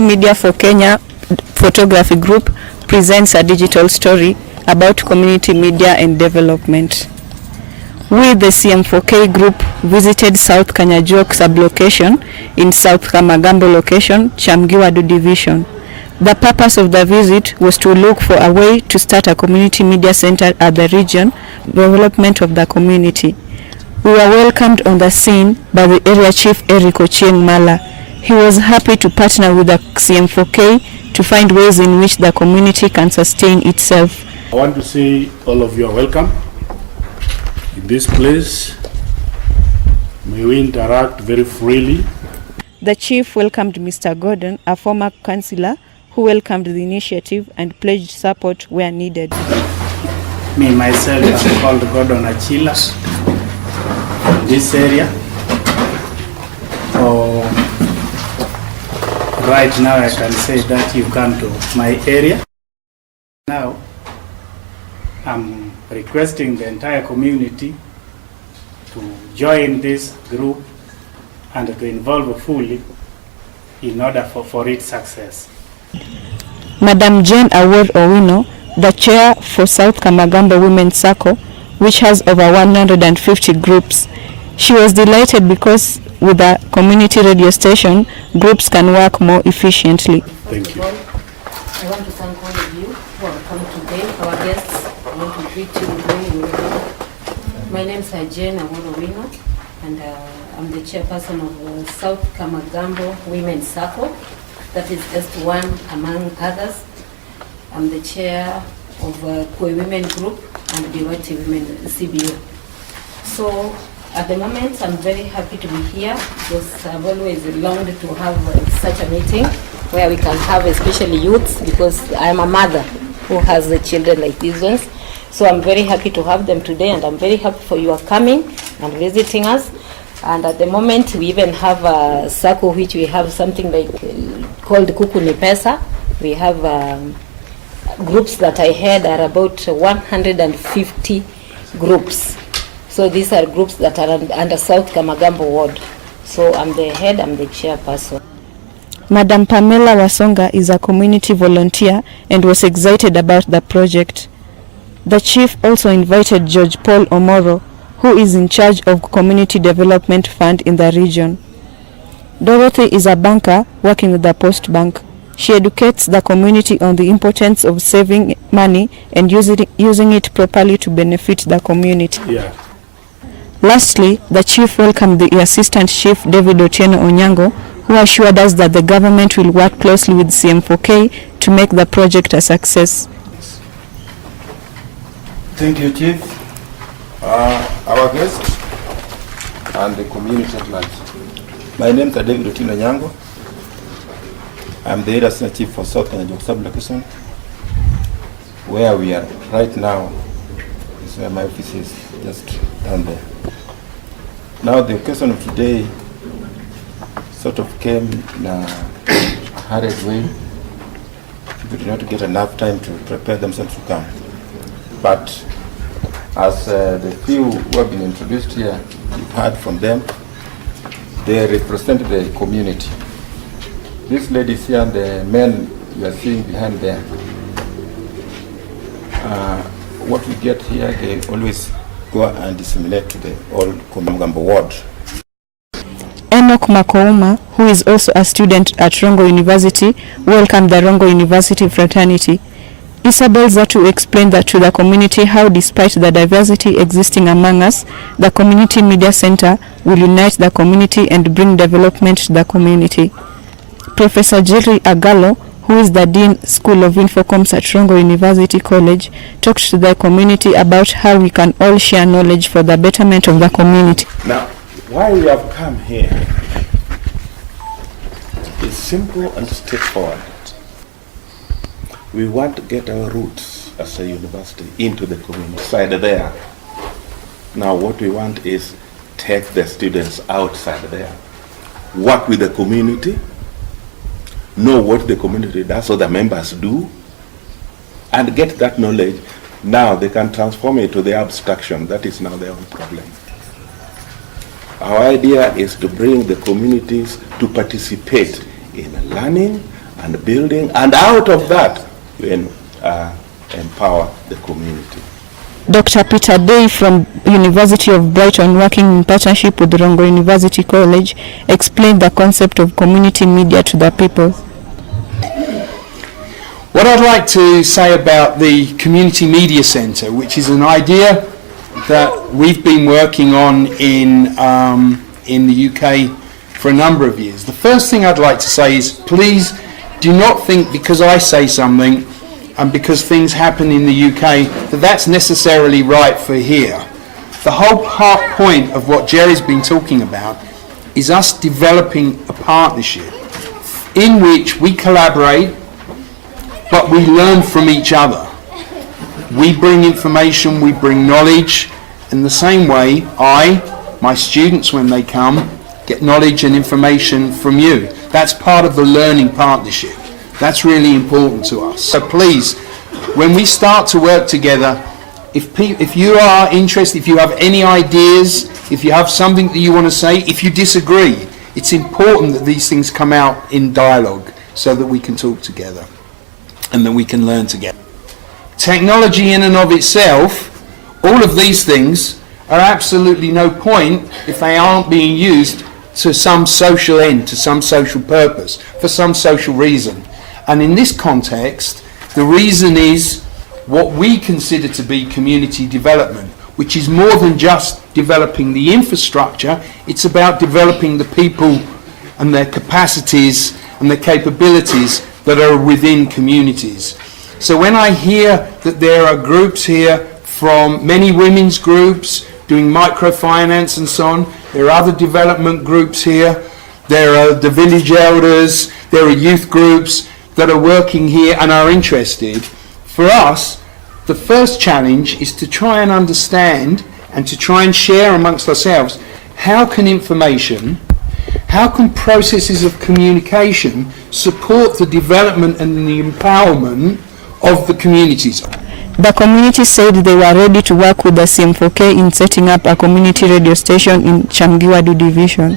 Media for Kenya Photography Group presents a digital story about community media and development. We, the CM4K group, visited South Kanyajok sub-location in South Kamagambo location, Chamgiwadu division. The purpose of the visit was to look for a way to start a community media center at the region, development of the community. We were welcomed on the scene by the area chief Eric Ochieng Mala. He was happy to partner with the CM4K to find ways in which the community can sustain itself. I want to say all of you are welcome in this place. May we interact very freely. The chief welcomed Mr. Gordon, a former councillor, who welcomed the initiative and pledged support where needed. Me, myself, I'm called Gordon Achila from this area. So, right now I can say that you come to my area. Now, I'm requesting the entire community to join this group and to involve fully in order for its success. Madam Jane Award Owino, the chair for South Kamagambo Women's Circle, which has over 150 groups. She was delighted because with a community radio station, groups can work more efficiently. Thank you. I want to thank all of you who have come today, our guests. I want to greet you with very. My name is Jane Award Owino, and I'm the chairperson of South Kamagambo Women's Circle. That is just one among others. I'm the chair of Kwe Women Group and Biwati Women CBO. So at the moment, I'm very happy to be here because I've always longed to have such a meeting where we can have especially youths, because I'm a mother who has the children like these ones. So I'm very happy to have them today, and I'm very happy for you are coming and visiting us. And at the moment, we even have a circle which we have something like called Kuku ni Pesa. We have groups that I heard are about 150 groups. So these are groups that are under South Kamagambo ward. So I'm the head, I'm the chairperson. Madam Pamela Wasonga is a community volunteer and was excited about the project. The chief also invited George Paul Omoro, who is in charge of Community Development Fund in the region. Dorothy is a banker working with the Post Bank. She educates the community on the importance of saving money and using it properly to benefit the community. Yeah. Lastly, the chief welcomed the assistant chief David Otieno Onyango, who assured us that the government will work closely with CM4K to make the project a success. Thank you, Chief. Our guests and the community at large. My name is David Otieno Onyango. I'm the assistant chief for South Kanyajok sub-location, where we are right now. This is where my office is, just down there. Now the occasion of today sort of came in a hurried way. People did not get enough time to prepare themselves to come. But as the few who have been introduced here, you've heard from them, they represent the community. These ladies here and the men you are seeing behind there, what we get here, they always go and disseminate to the whole Kamagambo ward. Enoch Makouma, who is also a student at Rongo University, welcomed the Rongo University fraternity. Isabel Zatu explained that to the community how, despite the diversity existing among us, the Community Media Center will unite the community and bring development to the community. Professor Jerry Agalo, who is the Dean School of Infocoms at Rongo University College, talked to the community about how we can all share knowledge for the betterment of the community. Now, why we have come here is simple and straightforward. We want to get our roots as a university into the community side there. Now what we want is take the students outside there, work with the community, know what the community does, so the members do, and get that knowledge. Now they can transform it to the abstraction. That is now their own problem. Our idea is to bring the communities to participate in learning and building, and out of that, we empower the community. Dr. Peter Day from University of Brighton, working in partnership with Rongo University College, explained the concept of community media to the people. What I'd like to say about the Community Media Centre, which is an idea that we've been working on in the UK for a number of years. The first thing I'd like to say is, please do not think because I say something and because things happen in the UK that that's necessarily right for here. The whole point of what Jerry's been talking about is us developing a partnership in which we collaborate, but we learn from each other. We bring information, we bring knowledge. In the same way, my students, when they come, get knowledge and information from you. That's part of the learning partnership. That's really important to us. So please, when we start to work together, if you are interested, if you have any ideas, if you have something that you want to say, if you disagree, it's important that these things come out in dialogue so that we can talk together and that we can learn together. Technology in and of itself, all of these things are absolutely no point if they aren't being used to some social end, to some social purpose, for some social reason. And in this context, the reason is what we consider to be community development, which is more than just developing the infrastructure. It's about developing the people and their capacities and their capabilities that are within communities. So when I hear that there are groups here from many women's groups doing microfinance and so on, there are other development groups here, there are the village elders, there are youth groups that are working here and are interested. For us, the first challenge is to try and understand and to try and share amongst ourselves how can information, how can processes of communication support the development and the empowerment of the communities. The community said they were ready to work with the CM4K in setting up a community radio station in Chamgiwadu Division.